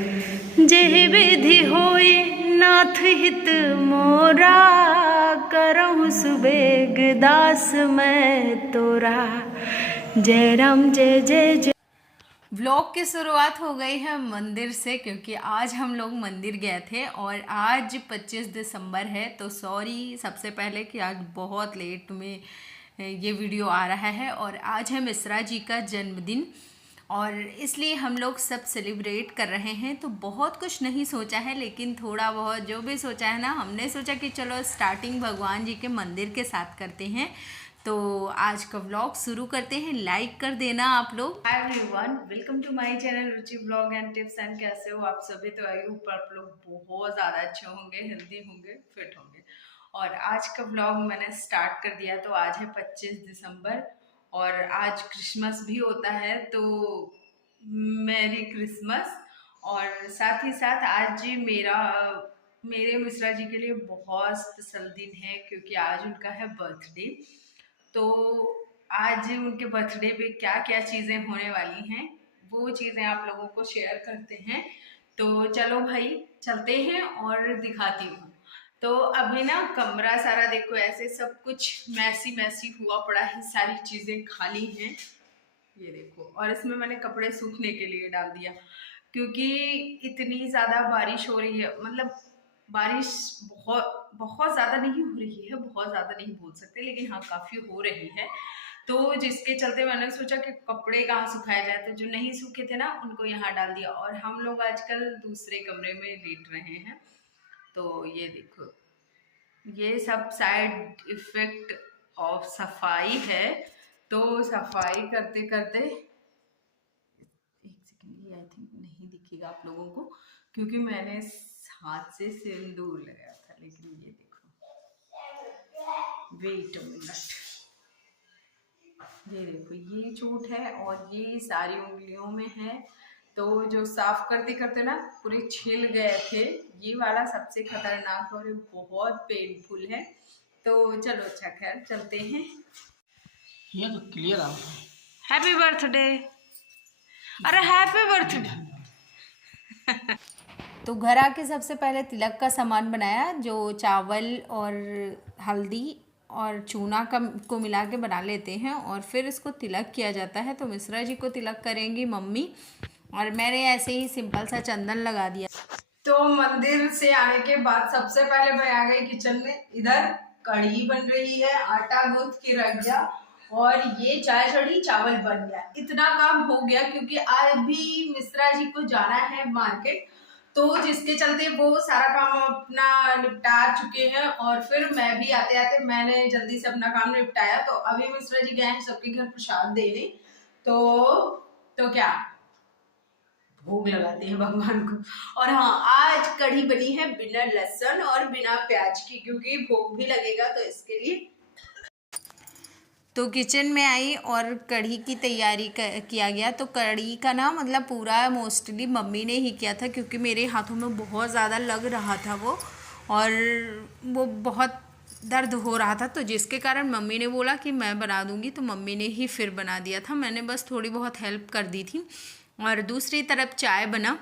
जेह विधि होए नाथ हित मोरा, करहु सुबेग दास मैं तोरा। जय राम जय जय जय। व्लॉग की शुरुआत हो गई है मंदिर से, क्योंकि आज हम लोग मंदिर गए थे और आज 25 दिसंबर है। तो सॉरी सबसे पहले कि आज बहुत लेट में ये वीडियो आ रहा है और आज है मिश्रा जी का जन्मदिन और इसलिए हम लोग सब सेलिब्रेट कर रहे हैं। तो बहुत कुछ नहीं सोचा है, लेकिन थोड़ा बहुत जो भी सोचा है ना, हमने सोचा कि चलो स्टार्टिंग भगवान जी के मंदिर के साथ करते हैं। तो आज का व्लॉग शुरू करते हैं। लाइक कर देना आप लोग। Hi everyone, welcome to my channel Ruchi vlog and tips and. कैसे हो आप सभी? तो आई होप आप लोग बहुत ज़्यादा अच्छे होंगे, हेल्दी होंगे, फिट होंगे। और आज का व्लॉग मैंने स्टार्ट कर दिया। तो आज है 25 दिसंबर और आज क्रिसमस भी होता है, तो मैरी क्रिसमस। और साथ ही साथ आज मेरे मिश्रा जी के लिए बहुत स्पेशल दिन है, क्योंकि आज उनका है बर्थडे। तो आज उनके बर्थडे पे क्या क्या चीज़ें होने वाली हैं वो चीज़ें आप लोगों को शेयर करते हैं। तो चलो भाई चलते हैं और दिखाती हूँ। तो अभी ना कमरा सारा देखो ऐसे सब कुछ मैसी मैसी हुआ पड़ा है, सारी चीज़ें खाली हैं। ये देखो, और इसमें मैंने कपड़े सूखने के लिए डाल दिया, क्योंकि इतनी ज़्यादा बारिश हो रही है। मतलब बारिश बहुत बहुत ज़्यादा नहीं हो रही है, बहुत ज़्यादा नहीं बोल सकते, लेकिन हाँ काफ़ी हो रही है। तो जिसके चलते मैंने सोचा कि कपड़े कहाँ सुखाया जाए, तो जो नहीं सूखे थे ना उनको यहाँ डाल दिया। और हम लोग आजकल दूसरे कमरे में लेट रहे हैं। तो ये देखो, ये सब साइड इफेक्ट ऑफ सफाई है। तो सफाई करते करते, एक सेकंड, ये आई थिंक नहीं दिखेगा आप लोगों को क्योंकि मैंने हाथ से सिंदूर लगाया था। लेकिन ये देखो, वेट अ मिनट, ये देखो ये चोट है और ये सारी उंगलियों में है। तो जो साफ करते करते ना पूरे छिल गए थे। ये वाला सबसे खतरनाक और बहुत पेनफुल है। तो चलो अच्छा खैर चलते हैं। ये तो क्लियर आ रहा है। Happy birthday. अरे हैप्पी बर्थडे। तो घर आके सबसे पहले तिलक का सामान बनाया, जो चावल और हल्दी और चूना को मिला के बना लेते हैं और फिर इसको तिलक किया जाता है। तो मिश्रा जी को तिलक करेंगी मम्मी और मैंने ऐसे ही सिंपल सा चंदन लगा दिया। तो मंदिर से आने के बाद सबसे पहले मैं आ गई किचन में। इधर कढ़ी बन रही है, आटा गूंथ के रख दिया और ये चाय चढ़ी, चावल बन गया। इतना काम हो गया क्योंकि आज भी मिश्रा जी को जाना है मार्केट, तो जिसके चलते वो सारा काम अपना निपटा चुके हैं। और फिर मैं भी आते आते मैंने जल्दी से अपना काम निपटाया। तो अभी मिश्रा जी गए हैं सबके घर प्रसाद देने। तो क्या भोग लगाते हैं भगवान को। और हाँ, आज कढ़ी बनी है बिना लहसुन और बिना प्याज की, क्योंकि भोग भी लगेगा तो इसके लिए। तो किचन में आई और कढ़ी की तैयारी किया गया। तो कढ़ी का ना मतलब पूरा मोस्टली मम्मी ने ही किया था, क्योंकि मेरे हाथों में बहुत ज़्यादा लग रहा था वो, और वो बहुत दर्द हो रहा था। तो जिसके कारण मम्मी ने बोला कि मैं बना दूंगी, तो मम्मी ने ही फिर बना दिया था। मैंने बस थोड़ी बहुत हेल्प कर दी थी। और दूसरी तरफ चाय बना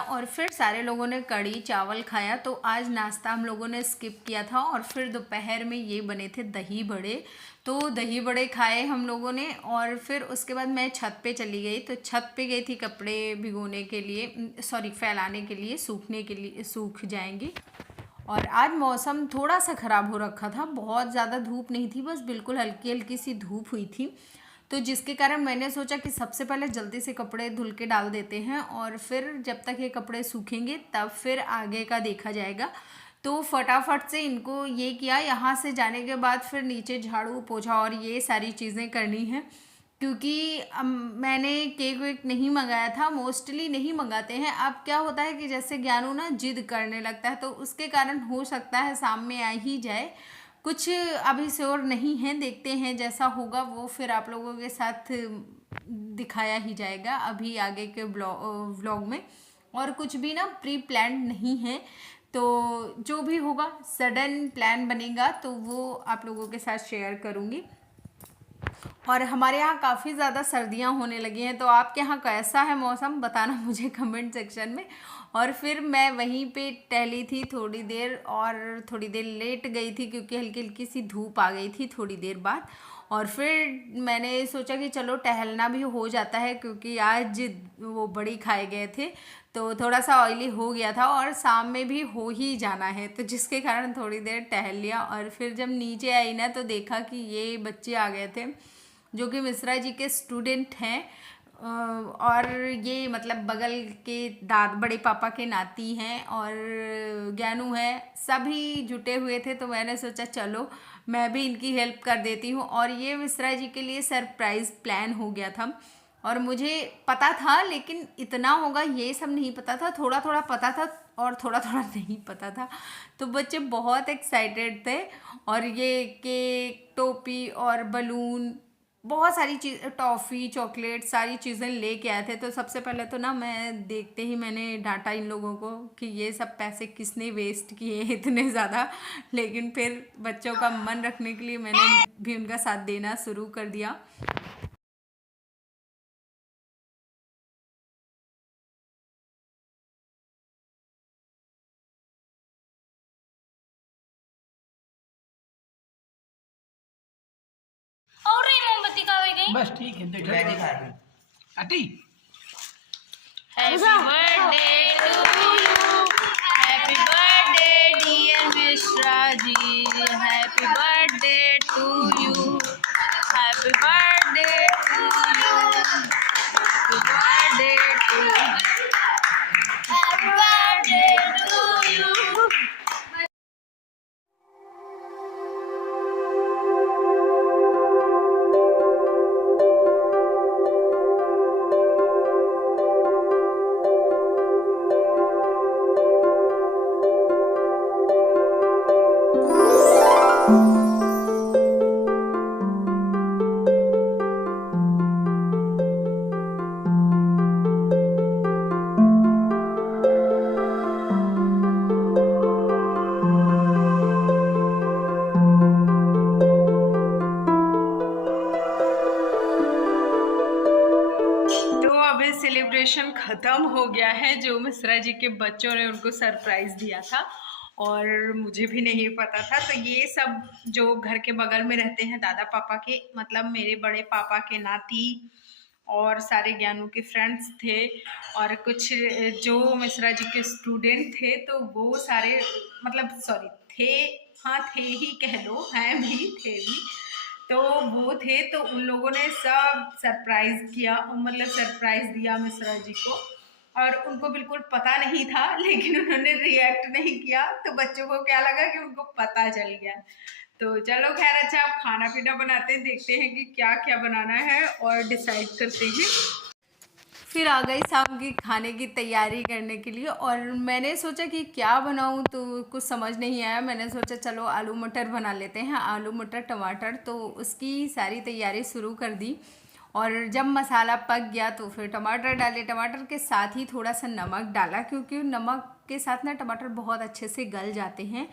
और फिर सारे लोगों ने कढ़ी चावल खाया। तो आज नाश्ता हम लोगों ने स्किप किया था और फिर दोपहर में ये बने थे दही बड़े। तो दही बड़े खाए हम लोगों ने और फिर उसके बाद मैं छत पे चली गई। तो छत पे गई थी कपड़े भिगोने के लिए, सॉरी फैलाने के लिए, सूखने के लिए, सूख जाएंगे। और आज मौसम थोड़ा सा ख़राब हो रखा था, बहुत ज़्यादा धूप नहीं थी, बस बिल्कुल हल्की हल्की सी धूप हुई थी। तो जिसके कारण मैंने सोचा कि सबसे पहले जल्दी से कपड़े धुल के डाल देते हैं और फिर जब तक ये कपड़े सूखेंगे तब फिर आगे का देखा जाएगा। तो फटाफट से इनको ये किया। यहाँ से जाने के बाद फिर नीचे झाड़ू पोछा और ये सारी चीज़ें करनी है, क्योंकि मैंने केक वेक नहीं मंगाया था, मोस्टली नहीं मंगाते हैं। अब क्या होता है कि जैसे ज्ञानू ना जिद करने लगता है, तो उसके कारण हो सकता है सामने आ ही जाए। कुछ अभी श्योर नहीं है, देखते हैं जैसा होगा वो फिर आप लोगों के साथ दिखाया ही जाएगा अभी आगे के व्लॉग में। और कुछ भी ना प्री प्लान नहीं है, तो जो भी होगा सडन प्लान बनेगा तो वो आप लोगों के साथ शेयर करूँगी। और हमारे यहाँ काफ़ी ज़्यादा सर्दियाँ होने लगी हैं। तो आपके यहाँ कैसा है मौसम, बताना मुझे कमेंट सेक्शन में। और फिर मैं वहीं पे टहली थी थोड़ी देर, और थोड़ी देर लेट गई थी क्योंकि हल्की हल्की सी धूप आ गई थी थोड़ी देर बाद। और फिर मैंने सोचा कि चलो टहलना भी हो जाता है, क्योंकि आज वो बड़ी खाए गए थे तो थोड़ा सा ऑयली हो गया था, और शाम में भी हो ही जाना है, तो जिसके कारण थोड़ी देर टहल लिया। और फिर जब नीचे आई ना तो देखा कि ये बच्चे आ गए थे जो कि मिश्रा जी के स्टूडेंट हैं, और ये मतलब बगल के बड़े पापा के नाती हैं, और ज्ञानू है, सभी जुटे हुए थे। तो मैंने सोचा चलो मैं भी इनकी हेल्प कर देती हूँ। और ये मिश्रा जी के लिए सरप्राइज़ प्लान हो गया था, और मुझे पता था लेकिन इतना होगा ये सब नहीं पता था, थोड़ा थोड़ा पता था और थोड़ा थोड़ा नहीं पता था। तो बच्चे बहुत एक्साइटेड थे, और ये केक, टोपी और बलून, बहुत सारी चीज़, टॉफ़ी, चॉकलेट, सारी चीज़ें लेके आए थे। तो सबसे पहले तो ना मैं देखते ही मैंने डांटा इन लोगों को कि ये सब पैसे किसने वेस्ट किए इतने ज़्यादा। लेकिन फिर बच्चों का मन रखने के लिए मैंने भी उनका साथ देना शुरू कर दिया। और ये मोमबत्ती कहाँ गई? बस ठीक है, देख आटी। Happy birthday to you, happy birthday dear Mishra ji, happy birthday to you, happy birthday to you, happy birthday to you, happy birthday to you. Celebration ख़त्म हो गया है, जो मिश्रा जी के बच्चों ने उनको सरप्राइज़ दिया था और मुझे भी नहीं पता था। तो ये सब जो घर के बगल में रहते हैं दादा पापा के, मतलब मेरे बड़े पापा के नाती, और सारे ज्ञानू के फ्रेंड्स थे, और कुछ जो मिश्रा जी के स्टूडेंट थे, तो वो सारे मतलब सॉरी थे, हाँ थे ही कह लो, हैं भी, थे भी, तो वो थे। तो उन लोगों ने सब सरप्राइज़ किया, मतलब सरप्राइज़ दिया मिश्रा जी को, और उनको बिल्कुल पता नहीं था, लेकिन उन्होंने रिएक्ट नहीं किया। तो बच्चों को क्या लगा कि उनको पता चल गया। तो चलो खैर, अच्छा आप खाना पीना बनाते हैं, देखते हैं कि क्या क्या बनाना है और डिसाइड करते हैं। फिर आ गई शाम की खाने की तैयारी करने के लिए, और मैंने सोचा कि क्या बनाऊं, तो कुछ समझ नहीं आया। मैंने सोचा चलो आलू मटर बना लेते हैं, आलू मटर टमाटर। तो उसकी सारी तैयारी शुरू कर दी, और जब मसाला पक गया तो फिर टमाटर डाले, टमाटर के साथ ही थोड़ा सा नमक डाला, क्योंकि नमक के साथ ना टमाटर बहुत अच्छे से गल जाते हैं।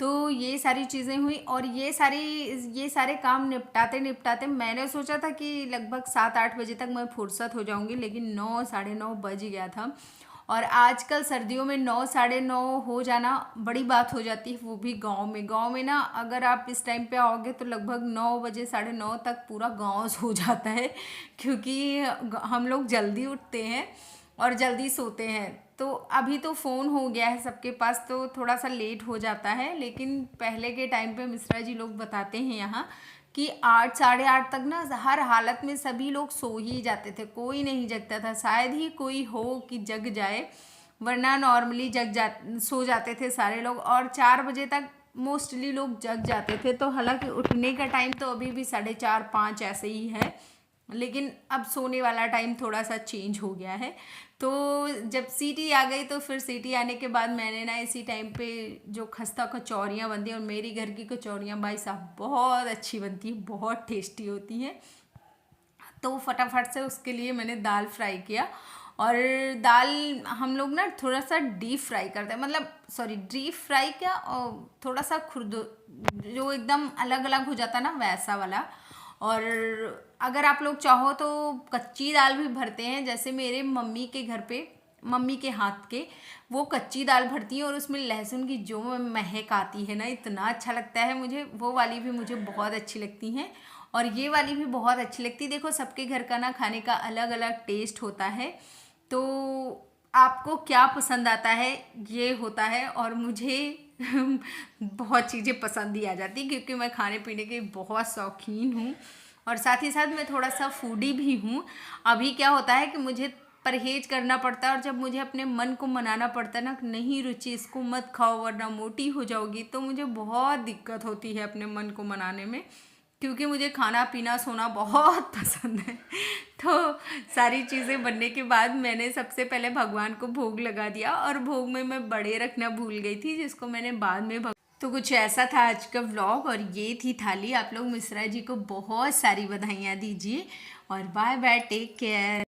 तो ये सारी चीज़ें हुई, और ये सारे काम निपटाते निपटाते मैंने सोचा था कि लगभग 7-8 बजे तक मैं फुर्सत हो जाऊंगी, लेकिन 9 साढ़े 9 बज गया था। और आजकल सर्दियों में 9 साढ़े 9 हो जाना बड़ी बात हो जाती है, वो भी गांव में ना अगर आप इस टाइम पे आओगे तो लगभग 9 बजे साढ़े 9 तक पूरा गांव सो जाता है, क्योंकि हम लोग जल्दी उठते हैं और जल्दी सोते हैं। तो अभी तो फ़ोन हो गया है सबके पास, तो थोड़ा सा लेट हो जाता है, लेकिन पहले के टाइम पे मिश्रा जी लोग बताते हैं यहाँ कि 8 साढ़े 8 तक ना हर हालत में सभी लोग सो ही जाते थे, कोई नहीं जगता था। शायद ही कोई हो कि जग जाए, वरना नॉर्मली सो जाते थे सारे लोग, और 4 बजे तक मोस्टली लोग जग जाते थे। तो हालांकि उठने का टाइम तो अभी भी 4:30-5 ऐसे ही है, लेकिन अब सोने वाला टाइम थोड़ा सा चेंज हो गया है। तो जब सीटी आ गई, तो फिर सीटी आने के बाद मैंने ना इसी टाइम पे जो खस्ता कचौरियाँ बनती हैं, और मेरी घर की कचौरियाँ भाई साहब बहुत अच्छी बनती हैं, बहुत टेस्टी होती हैं। तो फटाफट से उसके लिए मैंने दाल फ्राई किया, और दाल हम लोग ना थोड़ा सा डीप फ्राई करते हैं, मतलब सॉरी डीप फ्राई क्या, और थोड़ा सा खुर्द जो एकदम अलग अलग हो जाता है ना, वैसा वाला। और अगर आप लोग चाहो तो कच्ची दाल भी भरते हैं, जैसे मेरे मम्मी के घर पे, मम्मी के हाथ के वो कच्ची दाल भरती हैं और उसमें लहसुन की जो महक आती है ना, इतना अच्छा लगता है मुझे। वो वाली भी मुझे बहुत अच्छी लगती हैं और ये वाली भी बहुत अच्छी लगती है। देखो सबके घर का ना खाने का अलग अलग टेस्ट होता है, तो आपको क्या पसंद आता है ये होता है। और मुझे बहुत चीज़ें पसंद ही आ जाती क्योंकि मैं खाने पीने की बहुत शौकीन हूँ और साथ ही साथ मैं थोड़ा सा फूडी भी हूँ। अभी क्या होता है कि मुझे परहेज करना पड़ता है और जब मुझे अपने मन को मनाना पड़ता है ना, नहीं रुचि इसको मत खाओ वरना मोटी हो जाओगी, तो मुझे बहुत दिक्कत होती है अपने मन को मनाने में, क्योंकि मुझे खाना पीना सोना बहुत पसंद है। तो सारी चीज़ें बनने के बाद मैंने सबसे पहले भगवान को भोग लगा दिया और भोग में मैं बड़े रखना भूल गई थी, जिसको मैंने बाद में तो कुछ ऐसा था आज का व्लॉग और ये थी थाली। आप लोग मिश्रा जी को बहुत सारी बधाइयाँ दीजिए और बाय बाय, टेक केयर।